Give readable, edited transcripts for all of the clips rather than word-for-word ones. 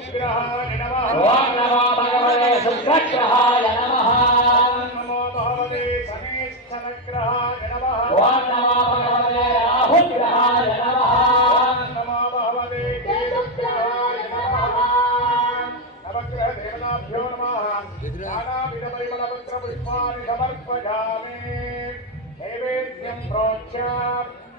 शुक्रग्रहाय नमः ओम नमो भगवते शुक्रग्रहाय नमः नमो भगवते शनिश्चरग्रहाय नमः ओम नमो भगवते राहुग्रहाय नमः नमो भगवते केतुग्रहाय नमः नवग्रह देवताभ्यो नमः नानाविधपरिमलपत्रपुष्पाणि समर्पयामि नैवेद्यं प्रोक्ष्य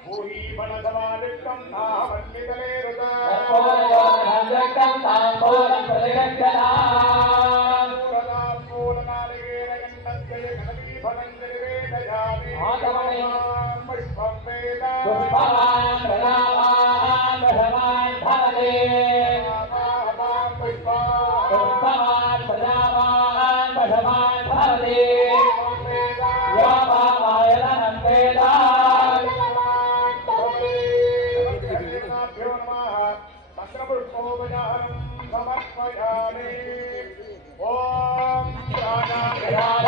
भूहि फलसमादिष्टं नाहमन्वितले रुदा कर्पूरयोगहंसक्तं ताम्बूलं प्रतिगच्छताम् पूर्णापूर्णालिकेरगण्डस्य गणपतिफलञ्जलिवेदयामि पुष्पं वेद पुष्पवान् प्रजावान् प्रथमान् भवते पुष्पवान् प्रजावान् प्रथमान् भवते यो मामायनं वेद मंत्रपुष्पोपचारं समर्पयामि ओम प्राणायाम